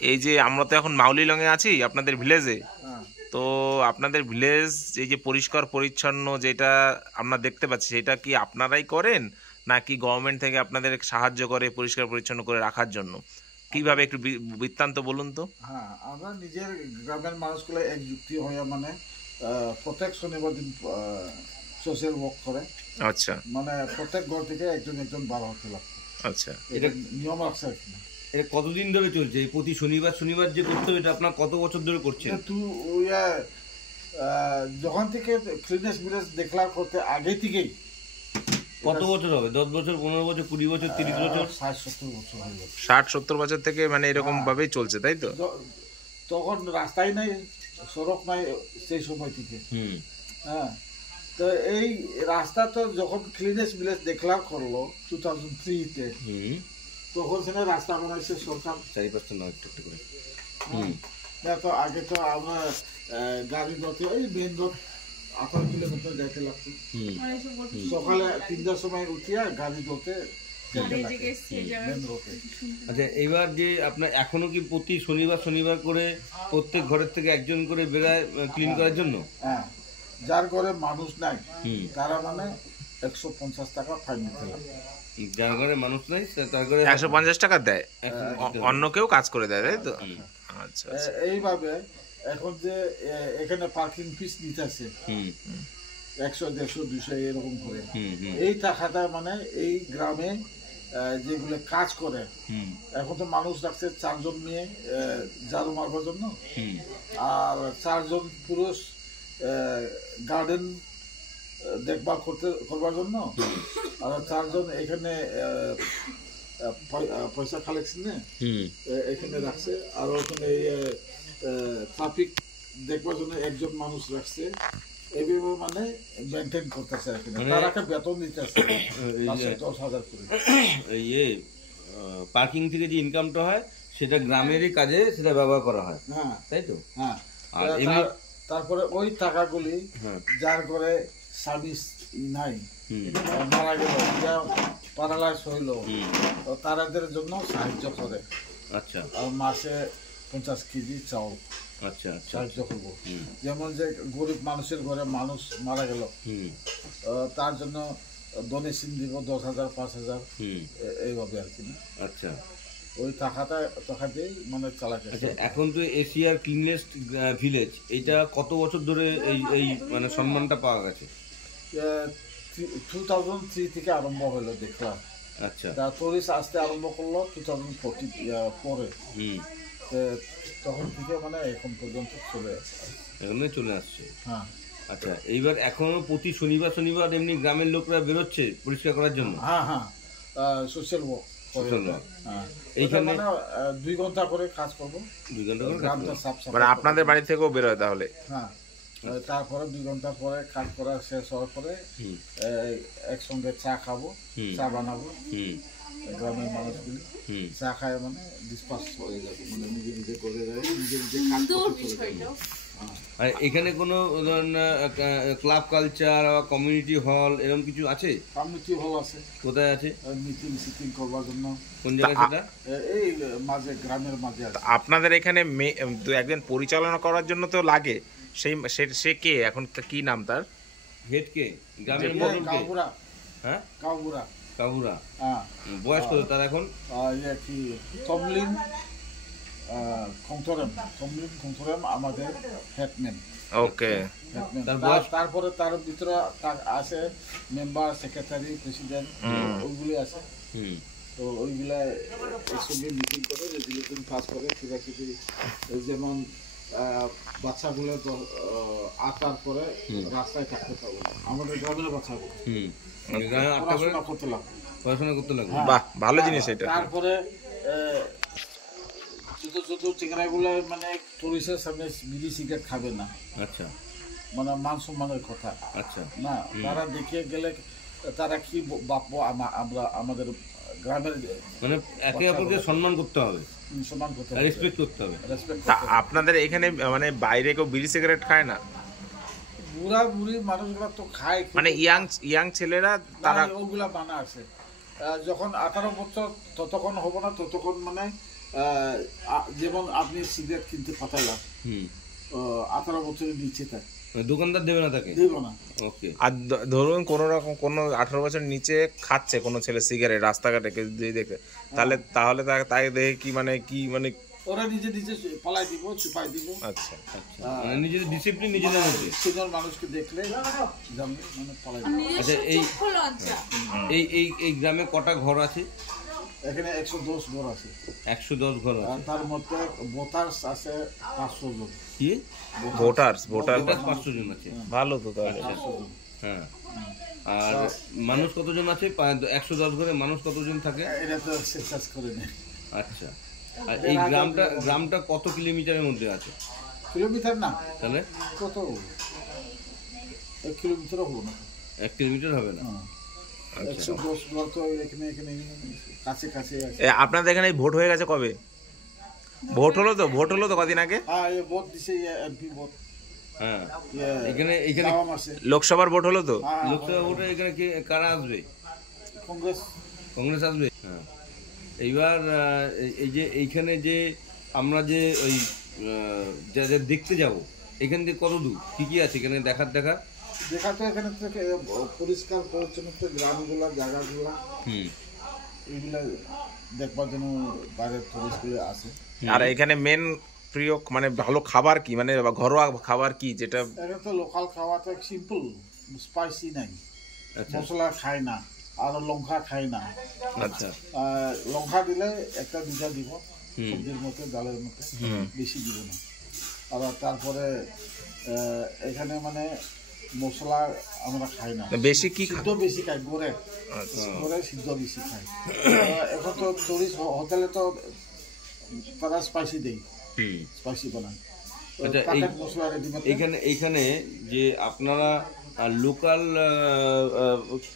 এই যে আমরা তো এখন মাউলিলংয়ে আছি আপনাদের ভিলেজে, তো আপনাদের ভিলেজ এই যে পরিষ্কার পরিচ্ছন্ন যেটা আমরা দেখতে পাচ্ছি, সেটা কি আপনারাই করেন নাকি গভর্নমেন্ট থেকে আপনাদের সাহায্য করে পরিষ্কার পরিচ্ছন্ন করে রাখার জন্য? কিভাবে একটু বৃত্তান্ত বলুন তো। হ্যাঁ, আমরা নিজের গ্রামের মানুষগুলো একযুক্তি হয়ে মানে প্রত্যেক শনিবার দিন সোশ্যাল ওয়ার্ক করে। আচ্ছা, মানে প্রত্যেক ঘর থেকে একজন একজন বার হতে লাগবে। আচ্ছা, এটা নিয়ম আছে আর কি। এটা কতদিন ধরে চলছে এই প্রতি শনিবার শনিবার যে করতে হবে, এটা আপনার কত বছর ধরে করছেন? যখন থেকে ক্লিনেস ভিলেজ দেখলার করতে আগে থেকেই। কত বছর হবে? 10 বছর, 15 বছর, 20 বছর, 30 বছর? 60-70 বছর হয়ে গেছে। 60-70 বছর থেকে মানে এরকম ভাবেই চলছে, তাই তো? তখন রাস্তাই নাই, সড়ক নাই সেই সময় থেকে। হ্যাঁ, তো এই রাস্তা তো যখন ক্লিনেস ভিলেজ দেখলার করলো 2003-তে, তখন সেখানে রাস্তা বানাইছে সরকার। 4-5টা নয় একটু করে। তো আগে তো আমরা গাড়ি ধরতে ওই মেন রোড 18 কিলোমিটার যাইতে লাগতো। সকালে 3টার সময় উঠিয়া গাড়ি ধরতে। আচ্ছা, এইবার যে আপনার এখনো কি প্রতি শনিবার শনিবার করে প্রত্যেক ঘরের থেকে একজন করে বেড়ায় ক্লিন করার জন্য? হ্যাঁ, যার ঘরে মানুষ নাই তারা মানে 150 টাকা ফাইন দিতে লাগে। যার ঘরে মানুষ নাই তার ঘরে 150 টাকা দেয়, অন্য কেউ কাজ করে দেয়, তাই তো? আচ্ছা, এইভাবে এখন যে এখানে পার্কিং ফিস নিতেছে 100, 150, 200 এরকম করে। এই টাকাটা মানে এই গ্রামে যেগুলো কাজ করে, এখন তো মানুষ রাখছে 4 জন মেয়ে ঝাড়ু মারবার জন্য, আর 4 জন পুরুষ গার্ডেন দেখভাল করবার জন্য, আর 4 জন এখানে পয়সা কালেকশনে এখানে রাখছে, আর ওখানে ট্রাফিক দেখবার জন্য একজন মানুষ রাখছে। এইভাবে মানে মেনটেন করতেছে আর কি। তারা বেতন দিতেছে 10,000 করে। পার্কিং থেকে যে ইনকামটা হয় সেটা গ্রামেরই কাজে সেটা ব্যবহার করা হয়। হ্যাঁ, তাই তো? হ্যাঁ। আর তারপরে ওই টাকাগুলি যার করে স্বামী নাই, মারা গেল, প্যারালাইজ হইল, তাদের জন্য সাহায্য করে। আচ্ছা, আর মাসে 50 কেজি চাউল আচ্ছা সাহায্য করবো। যেমন যে গরিব মানুষের ঘরে মানুষ মারা গেল, তার জন্য ডোনেশন দিব 10,000, 5,000 এইভাবে আর কি। আচ্ছা, ওই টাকা দিয়ে মানে চালাতে। আচ্ছা, এখন তো এশিয়ার ক্লিনেস্ট ভিলেজ, এটা কত বছর ধরে এই মানে সম্মানটা পাওয়া গেছে? 2003 থেকে আরম্ভ হলো দেখলাম। আচ্ছা, তারপরে আসতে আরম্ভ করলো 2014 পরে। তখন থেকে মানে এখন পর্যন্ত চলে আসছে। হ্যাঁ। আচ্ছা, এইবার এখনো প্রতি শনিবার শনিবার এমনি গ্রামের লোকরা বেরোচ্ছে পরিষ্কার করার জন্য? হ্যাঁ, হ্যাঁ, সোশ্যাল ওয়ার্ক। এইখানে 2 ঘন্টা করে কাজ করবো। 2 ঘন্টা করে মানে আপনাদের বাড়ি থেকেও বেরোয় তাহলে? হ্যাঁ, তারপরে 2 ঘন্টা পরে কাজ করা শেষ হওয়ার পরে একসঙ্গে চা খাবো, চা বানাবো। গ্রামের মানুষগুলি চা খায় মানে ডিসপাস হয়ে যাবে, মানে নিজে নিজে করে নিজে নিজে কাজ করতে। আর এখানে কোনো ক্লাব কালচার বা কমিউনিটি হল এরকম কিছু আছে? কমিউনিটি হল আছে। কোথায় আছে? মিটিং সিটিং করবার জন্য। কোন জায়গায় সেটা? এই মাঝে, গ্রামের মাঝে আছে। আপনাদের এখানে একজন পরিচালনা করার জন্য তো লাগে, সে কে এখন, কি নাম তার? হেড কে? গ্রামের মডেল কে? হ্যাঁ, কাউবুরা। হ্যাঁ। বয়স কত তার এখন? কি তমলিন খংথরেম আমাদের হেডম্যান। ওকে। তারপরে তার ভিতরে আছে মেম্বার, সেক্রেটারি, প্রেসিডেন্ট, ওইগুলি আছে। তো ওইগুলা একসঙ্গে মিটিং করে রেজুলেশন পাস করে। যেমন বাচ্চাগুলো আঁকার পরে রাস্তায় থাকতে পারবো না, আমাদের গ্রামের বাচ্চাগুলো পড়াশোনা করতে লাগবে। বাহ, ভালো জিনিস এটা। তারপরে ছোট চিংড়াগুলো মানে পুলিশের সামনে বিড়ি সিগারেট খাবে না। আচ্ছা, মানে মান সম্মানের কথা। আচ্ছা, না, তারা দেখিয়ে গেলে তারা কি ভাববো, আমরা আমাদের গ্রামের মানে একে অপরকে সম্মান করতে হবে, রেসপেক্ট করতে হবে। আপনাদের এখানে মানে বাইরে কেউ বিড়ি সিগারেট খায় না? বুড়া বুড়ি মানুষগুলা তো খায়, মানে ইয়াং ছেলেরা তারা ওগুলা মানা আছে। যখন 18 বছর ততক্ষণ হবো না, ততক্ষণ মানে যেমন আপনি সিগারেট কিনতে পাঠাইলাম, 18 বছরের নিচে থাকে দোকানদার দেবে না তাকে, দেব না। ওকে। আর ধরুন কোনো রকম কোনো 18 বছর নিচে খাচ্ছে কোনো ছেলে সিগারেট রাস্তাঘাটে কেউ যদি দেখে, তাহলে তাকে দেখে কি মানে ওরা নিজে নিজে পালাই দিব, চুপাই দিব। আচ্ছা আচ্ছা, মানে নিজেদের ডিসিপ্লিন নিজেদের মধ্যে। সিনিয়র মানুষকে দেখলে জানবে মানে পালাই দিব। আচ্ছা, এই গ্রামে কটা ঘর আছে? এখানে 110 ঘর আছে। 110 ঘর আর আছে। তার মধ্যে ভোটার্স আছে 500 জন। কি ভোটার 500 জন আছে? ভালো তো তাহলে। হ্যাঁ, আর মানুষ কতজন আছে? 110 ঘরে মানুষ কতজন থাকে? এটা তো সেন্সাস করে নেই। আচ্ছা, আর এই গ্রামটা কত কিলোমিটারের মধ্যে আছে? কিলোমিটার না, তাহলে কত 1 কিলোমিটারও হলো না। 1 কিলোমিটার হবে না। 110 ঘর তো এখানে কাছে কাছে আছে। আপনাদের এখানে ভোট হয়ে গেছে কবে? ভোট হলো তো কদিন আগে। হ্যাঁ, এই ভোট দিছে, এমপি ভোট। হ্যাঁ, এখানে আওয়াম আছে। লোকসভার ভোট হলো তো। লোকসভা ভোটে এখানে কারা আসবে? কংগ্রেস আসবে। হ্যাঁ, এইবার এই যে এইখানে যে আমরা যে ওই যা দেখতে যাব, এখান থেকে কত দূর, কি আছে এখানে দেখা তো এখানে থেকে পরিষ্কার পরিচ্ছন্ন গ্রামগুলা, জায়গাগুলা, এইগুলা দেখবার জন্য বাইরের টুরিস্টগুলো আসে। আর এখানে মেন প্রিয় মানে ভালো খাবার কি, মানে ঘরোয়া খাবার কি যেটা? এখানে তো লোকাল খাওয়া তো সিম্পল, স্পাইসি নাই, মশলা খায় না, আর লঙ্কা খায় না। আচ্ছা, লঙ্কা দিলে 1-2টা দিব সবজির মধ্যে, ডালের মধ্যে, বেশি দিব না। আর তারপরে এখানে মানে মশলা আমরা খাই না, বেশি কি সিদ্ধ বেশি খাই, গড়ে সিদ্ধ বেশি খাই। এখন তো টুরিস্ট হোটেলে তো তারা স্পাইসি দেয়, স্পাইসি বানায়। এইখানে যে আপনারা লোকাল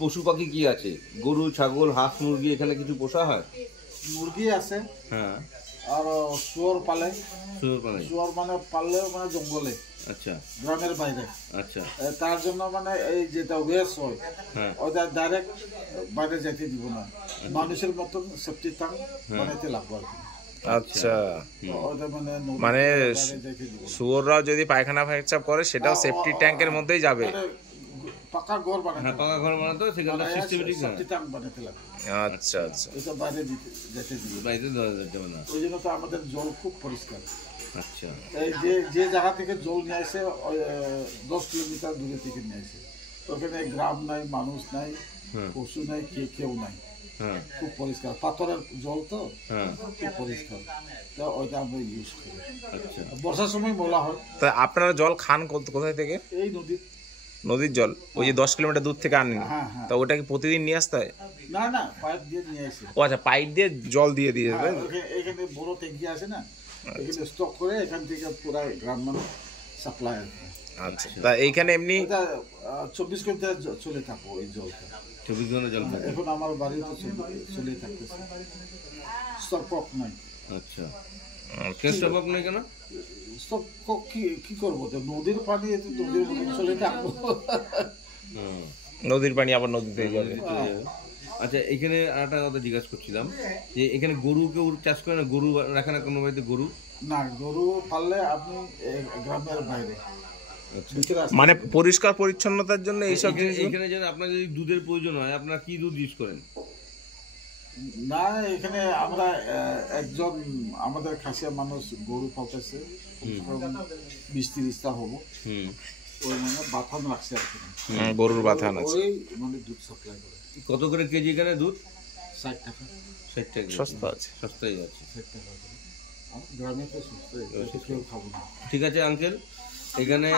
পশু পাখি কি আছে? গরু, ছাগল, হাঁস, মুরগি এখানে কিছু পোষা হয়? মুরগি আছে, হ্যাঁ, আর শুয়োর পালে। শুয়োর মানে পাললেও মানে জঙ্গলে, আচ্ছা, গ্রামের বাইরে। আচ্ছা, তার জন্য মানে এই যেটা ওয়েস্ট হয়, ওটা ডাইরেক্ট বাইরে যেতে দিব না, মানুষের মতন সেফটি ট্যাঙ্ক বানাইতে লাগবে আর কি। আচ্ছা, মানে শুয়োররাও যদি পায়খানা পেচ্ছাপ করে সেটাও সেফটি ট্যাঙ্কের মধ্যেই যাবে। পাকা ঘর বানাতে সেখানে সিস্টেমেটিক সেফটি ট্যাঙ্ক বানাইতে লাগবে। আচ্ছা আচ্ছা, এটা বাইরে যেতে দিব, বাইরে দেওয়া যাবে না। ওই জন্য তো আমাদের জল খুব পরিষ্কার। আচ্ছা, এই যে জায়গা থেকে জল নিয়ে আসে 10 কিলোমিটার দূরে থেকে নিয়ে আসে, ওখানে গ্রাম নাই, মানুষ নাই, পশু নাই, কেউ নাই, খুব পরিষ্কার, পাথরের জল তো খুব পরিষ্কার, ওইটা আমরা ইউজ করি। আচ্ছা, বর্ষার সময় বলা হয়। তা আপনারা জল খান কোথায় থেকে? এই নদীর জল, ওই যে 10 কিলোমিটার দূর থেকে আনেন? তা ওটা কি প্রতিদিন নিয়ে আসতে হয়? না, পাইপ দিয়ে নিয়ে আসে। ও আচ্ছা, পাইপ দিয়ে জল দিয়ে দেবে। এখানে বড় ট্যাঙ্কি আছে না, এখানে স্টক করে এখান থেকে পুরো গ্রাম মানে সাপ্লাই আছে। আচ্ছা, তা এইখানে এমনি 24 ঘন্টা চলে থাকো এই জলটা। 24 ঘন্টা জল থাকে এখন আমার বাড়ি তো চলে থাকতেছে, স্টক নাই। আচ্ছা, স্টক নাই কেন? স্টক কি করবো, তো নদীর পানি, নদীর চলে থাকবো, নদীর পানি আবার নদীতে যাবে। আচ্ছা, এখানে আরেকটা কথা জিজ্ঞাসা করছিলাম যে এখানে গরু কেউ চাষ করে না? গরু রাখে না কোনো বাড়িতে? গরু না, গরু পাললে আপনি গ্রামের বাইরে, মানে পরিষ্কার পরিচ্ছন্নতার জন্য এইসব জিনিস। এখানে যেন আপনার যদি দুধের প্রয়োজন হয়, আপনারা কি দুধ ইউজ করেন? না, এখানে আমরা একজন আমাদের খাসিয়া মানুষ গরু পালতেছে, 20-30টা হবো, ওই মানে বাথান রাখছে আর কি, গরুর বাথান আছে, ওই মানে দুধ সাপ্লাই করে। কত করে কেজি এখানে দুধ? 60 টাকা। 60 টাকা, সস্তা আছে, সস্তাই আছে। 60 টাকা গ্রামে তো সস্তা, কেউ খাবো না। ঠিক আছে আঙ্কেল, এখানে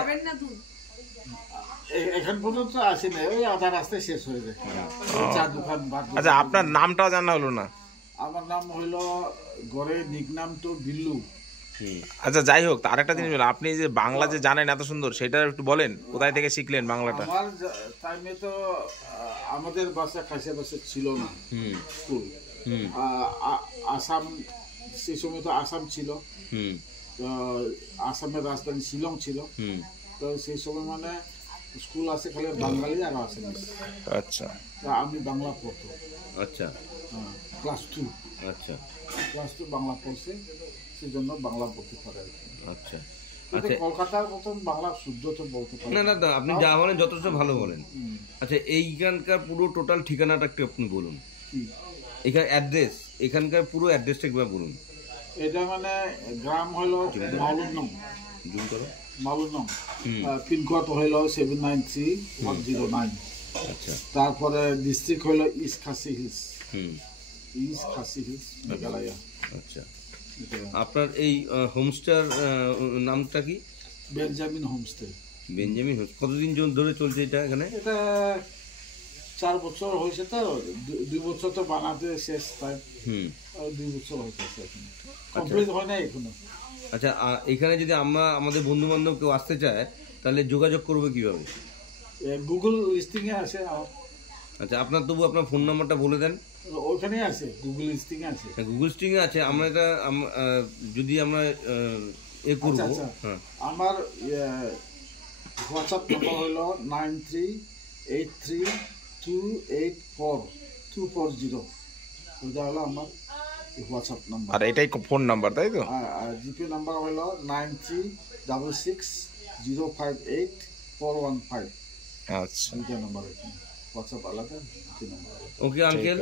এখন পর্যন্ত আসি না, ওই আধা রাস্তায় শেষ হয়ে যায়, চা দোকান। আচ্ছা, আপনার নামটাও জানা হলো না। আমার নাম হইল গড়ে নিকনাম তো বিল্লু। আচ্ছা, যাই হোক, আরেকটা জিনিস বলেন, আপনি যে বাংলা যে জানেন এত সুন্দর, সেটা একটু বলেন, কোথায় থেকে শিখলেন বাংলাটা? আমার টাইমে তো আমাদের ভাষা খাসিয়া ভাষা ছিল না, স্কুল। আসাম, সেই সময় তো আসাম ছিল, আসামের রাজধানী শিলং ছিল, তো সেই সময় মানে স্কুল আছে খালি বাঙালি আর আসামিস। আচ্ছা, আমি বাংলা পড়তো। আচ্ছা, ক্লাস 2 আচ্ছা বাংলা পড়ছে, সেই জন্য বাংলা বলতে পারে আর কি। আচ্ছা কিন্তু আচ্ছা কলকাতার মতন বাংলা শুদ্ধ তো বলতে পারে না আপনি যা বলেন যথেষ্ট ভালো বলেন। আচ্ছা এইখানকার পুরো টোটাল ঠিকানাটা একটু আপনি বলুন, এখানে অ্যাড্রেস, এখানকার পুরো অ্যাড্রেসটা একবার বলুন। এটা মানে গ্রাম হলো মালুনম, জুম করো। মালুনম, পিনকোড হইল 793109। আচ্ছা তারপরে ডিস্ট্রিক্ট হইল ইস্ট খাসি হিলস, মেঘালয়। আচ্ছা আপনার এই হোমস্টের নামটা কি? Benjamin homestay. বেঞ্জামিন হোমস্টে কতদিন ধরে চলছে এটা এখানে? এটা 4 বছর হয়েছে, তো 2 বছর তো বানাতে শেষ, তাই 2 বছর হয়েছে এখন, কমপ্লিট হয় না এখনো। আচ্ছা এখানে যদি আমরা আমাদের বন্ধু বান্ধব কেউ আসতে চায় তাহলে যোগাযোগ করবে কিভাবে? গুগল লিস্টিং এ আছে। আচ্ছা আপনার তবু আপনার ফোন নাম্বারটা বলে দেন। ওখানে আছে, গুগল লিস্টিং এ আছে। গুগল লিস্টিং এ আছে। আমরা এটা যদি আমরা এ করব, আমার হোয়াটসঅ্যাপ নাম্বার হলো 9383284240, ওইটা হলো আমার হোয়াটসঅ্যাপ নাম্বার। আর এটাই ফোন নাম্বার, তাই তো? আর জিপে নাম্বার হলো 9366058415। আচ্ছা দুইটা নাম্বার এখানে, হোয়াটসঅ্যাপ আলাদা, জিপে নাম্বার আলাদা। ওকে আঙ্কেল,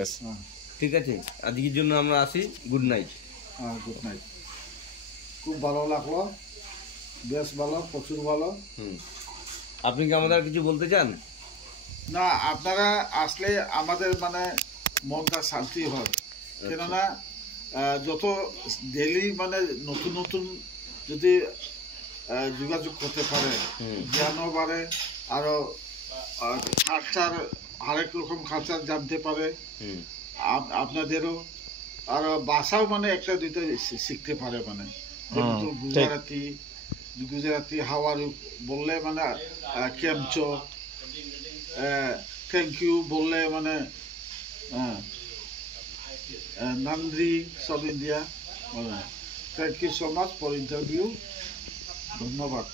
ঠিক আছে, আজকের জন্য আমরা আসি। Good night. Good night. খুব ভালো লাগলো, বেশ ভালো, প্রচুর ভালো। আপনি কি আমাদের কিছু বলতে চান? না, আপনারা আসলে আমাদের মানে মনটা শান্তি হয়, কেননা যত ডেলি মানে নতুন নতুন যদি যোগাযোগ করতে পারে, জ্ঞানও বাড়ে, আরো কালচার, আরেক রকম কালচার জানতে পারে আপনাদেরও, আর ভাষাও মানে একটা দুইটা শিখতে পারে। মানে গুজরাটি হাওয়ার বললে মানে কেমচো, থ্যাংক ইউ বললে মানে নান্দ্রি, সব India. Thank you so much for interview, ধন্যবাদ।